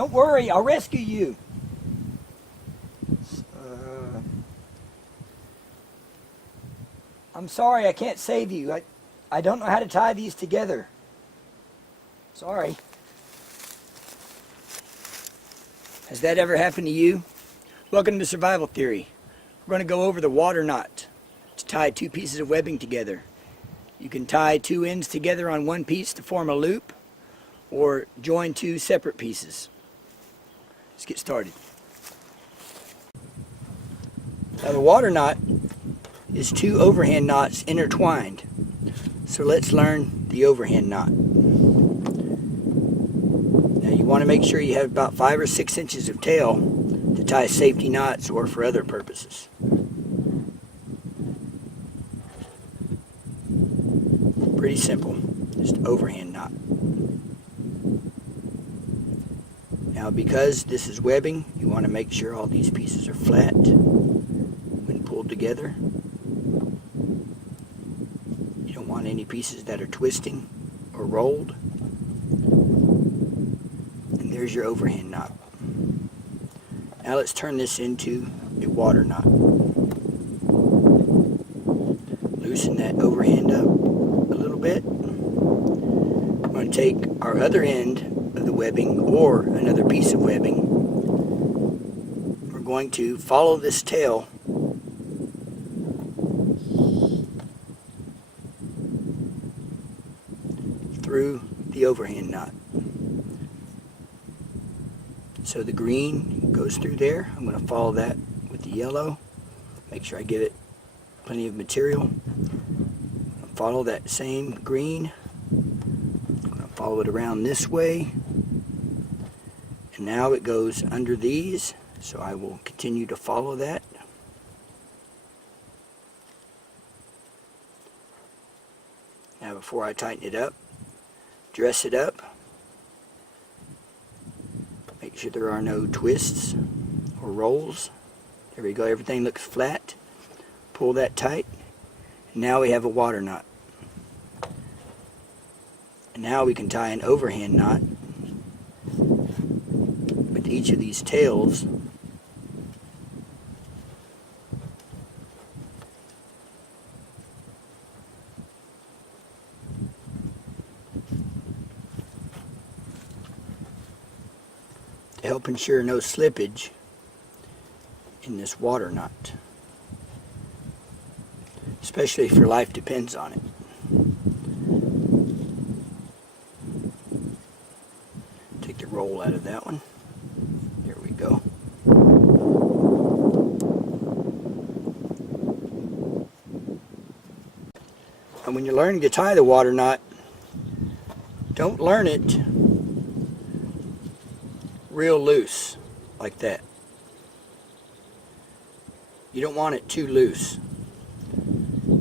Don't worry, I'll rescue you. I'm sorry, I can't save you. I don't know how to tie these together. Sorry. Has that ever happened to you? Welcome to Survival Theory. We're going to go over the water knot to tie two pieces of webbing together. You can tie two ends together on one piece to form a loop, or join two separate pieces. Let's get started. Now the water knot is two overhand knots intertwined. So let's learn the overhand knot. Now you want to make sure you have about 5 or 6 inches of tail to tie safety knots or for other purposes. Pretty simple, just overhand knot. Now because this is webbing, you want to make sure all these pieces are flat when pulled together. You don't want any pieces that are twisting or rolled. And there's your overhand knot. Now let's turn this into a water knot. Loosen that overhand up a little bit. We're going to take our other end of the webbing or another piece of webbing. We're going to follow this tail through the overhand knot. So the green goes through there. I'm going to follow that with the yellow. Make sure I give it plenty of material. Follow that same green. I'm going to follow it around this way. And now it goes under these, so I will continue to follow that. Now before I tighten it up, dress it up. Make sure there are no twists or rolls. There we go, everything looks flat. Pull that tight. And now we have a water knot. And now we can tie an overhand knot with each of these tails. To help ensure no slippage in this water knot, especially if your life depends on it. Take the roll out of that one. There we go. And when you're learning to tie the water knot, don't learn it real loose like that. You don't want it too loose.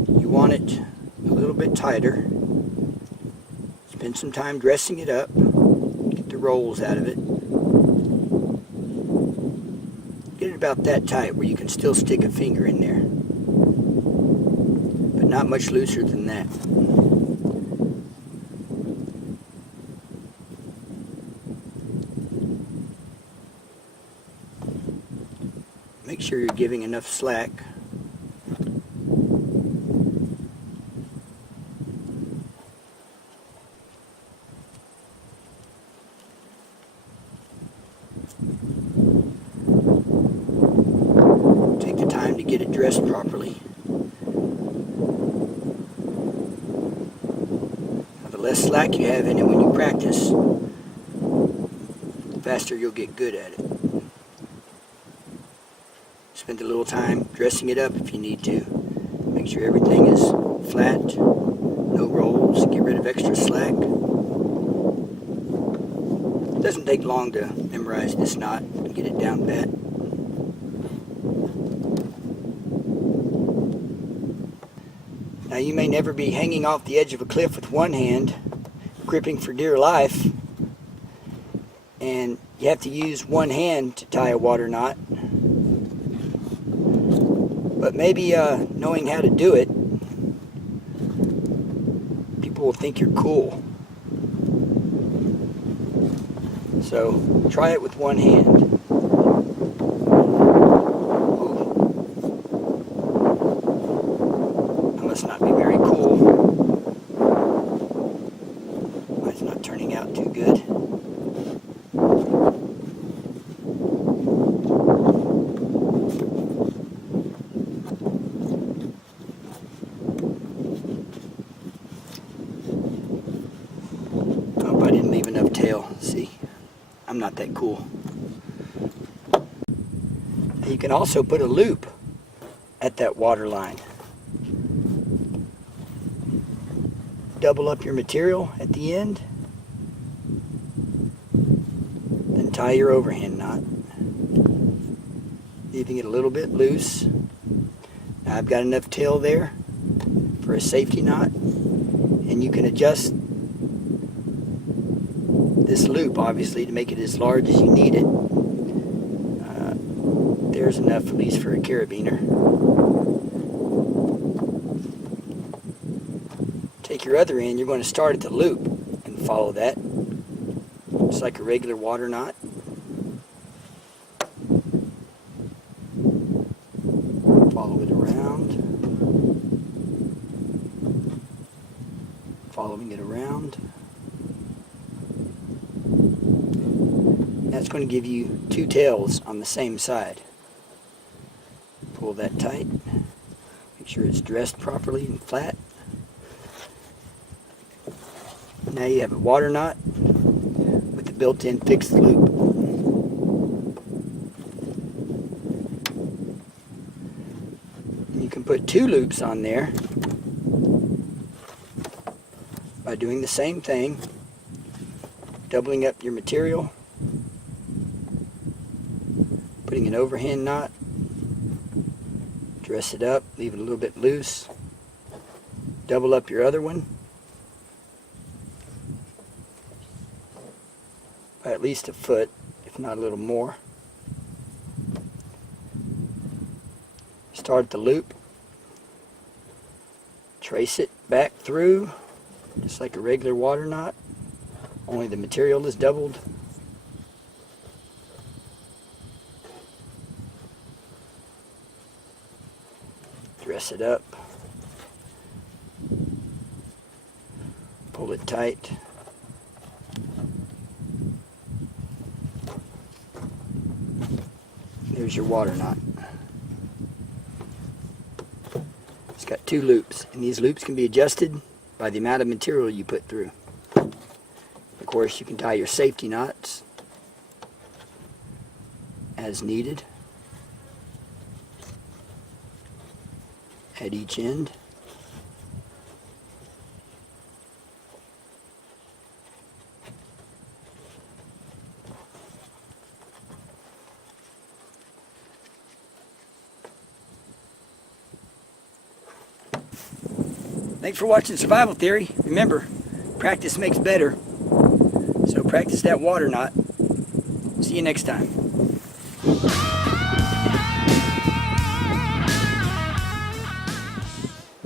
You want it a little bit tighter. Spend some time dressing it up. Get the rolls out of it. Get it about that tight where you can still stick a finger in there. But not much looser than that. Make sure you're giving enough slack. Take the time to get it dressed properly. Now, the less slack you have in it when you practice, the faster you'll get good at it. Spend a little time dressing it up if you need to. Make sure everything is flat, no rolls, get rid of extra slack. It doesn't take long to memorize this knot and get it down pat. Now you may never be hanging off the edge of a cliff with one hand, gripping for dear life, and you have to use one hand to tie a water knot. But maybe knowing how to do it, people will think you're cool. So try it with one hand. That must not be very cool. It's not turning out too good. Oh, I didn't leave enough tail. See, I'm not that cool. You can also put a loop at that water line. Double up your material at the end, then tie your overhand knot, leaving it a little bit loose. Now I've got enough tail there for a safety knot, and you can adjust this loop obviously to make it as large as you need it. There's enough at least for a carabiner. Take your other end, you're going to start at the loop and follow that, just like a regular water knot. Follow it around, following it around. That's going to give you two tails on the same side. Pull that tight, make sure it's dressed properly and flat. Now you have a water knot with the built-in fixed loop. And you can put two loops on there by doing the same thing, doubling up your material, putting an overhand knot, dress it up, leave it a little bit loose, double up your other one by at least a foot, if not a little more. Start the loop, trace it back through just like a regular water knot, only the material is doubled. Dress it up, pull it tight, there's your water knot. It's got two loops, and these loops can be adjusted by the amount of material you put through. Of course, you can tie your safety knots as needed at each end. Thanks for watching Survival Theory. Remember, practice makes better. So practice that water knot. See you next time.